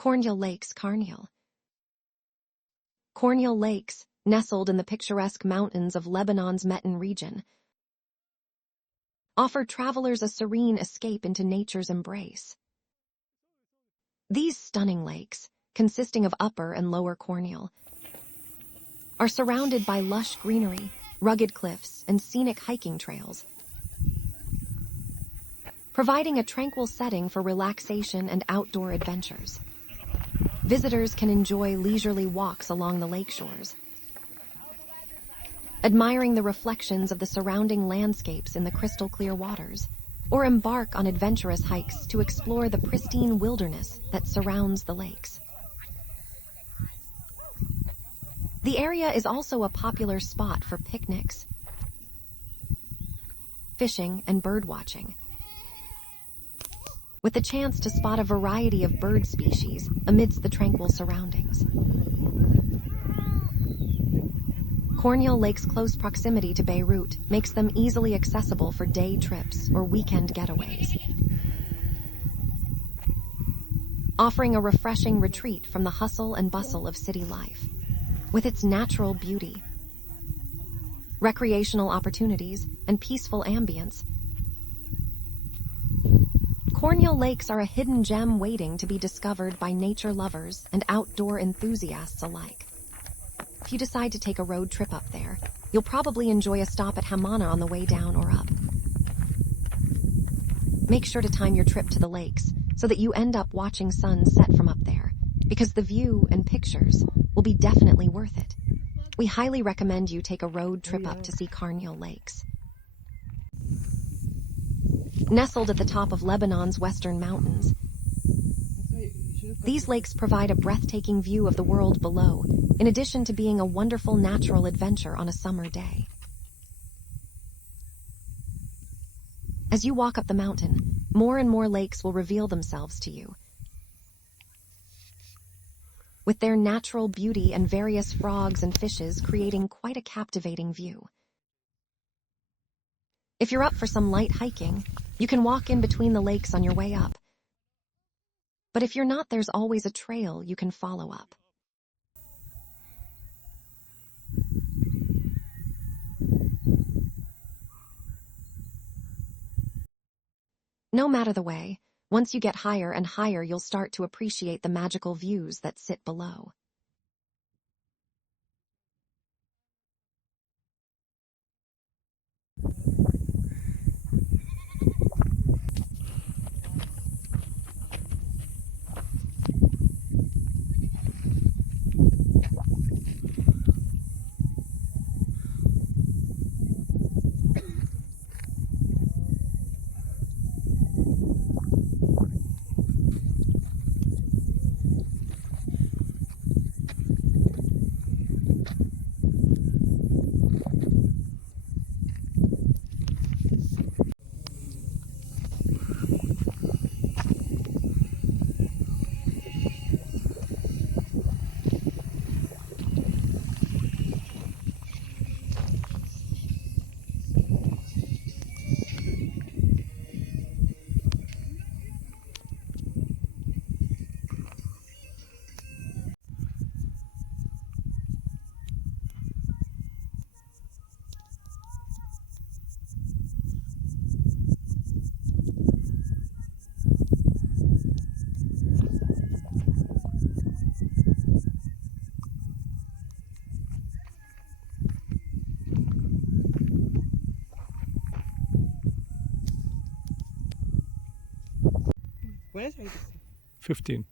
Kornayel Lakes, Qarnayel. Kornayel Lakes, nestled in the picturesque mountains of Lebanon's Meton region, offer travelers a serene escape into nature's embrace. These stunning lakes, consisting of Upper and Lower Kornayel, are surrounded by lush greenery, rugged cliffs, and scenic hiking trails, providing a tranquil setting for relaxation and outdoor adventures. Visitors can enjoy leisurely walks along the lake shores, admiring the reflections of the surrounding landscapes in the crystal-clear waters, or embark on adventurous hikes to explore the pristine wilderness that surrounds the lakes. The area is also a popular spot for picnics, fishing, and birdwatching, with the chance to spot a variety of bird species amidst the tranquil surroundings. Kornayel Lake's close proximity to Beirut makes them easily accessible for day trips or weekend getaways, offering a refreshing retreat from the hustle and bustle of city life. With its natural beauty, recreational opportunities, and peaceful ambience, Kornayel Lakes are a hidden gem waiting to be discovered by nature lovers and outdoor enthusiasts alike. If you decide to take a road trip up there, you'll probably enjoy a stop at Hamana on the way down or up. Make sure to time your trip to the lakes so that you end up watching sun set from up there, because the view and pictures will be definitely worth it. We highly recommend you take a road trip up to see Kornayel Lakes. Nestled at the top of Lebanon's western mountains, these lakes provide a breathtaking view of the world below, in addition to being a wonderful natural adventure on a summer day. As you walk up the mountain, more and more lakes will reveal themselves to you, with their natural beauty and various frogs and fishes creating quite a captivating view. If you're up for some light hiking, you can walk in between the lakes on your way up. But if you're not, there's always a trail you can follow up. No matter the way, once you get higher and higher, you'll start to appreciate the magical views that sit below. What is it? 15.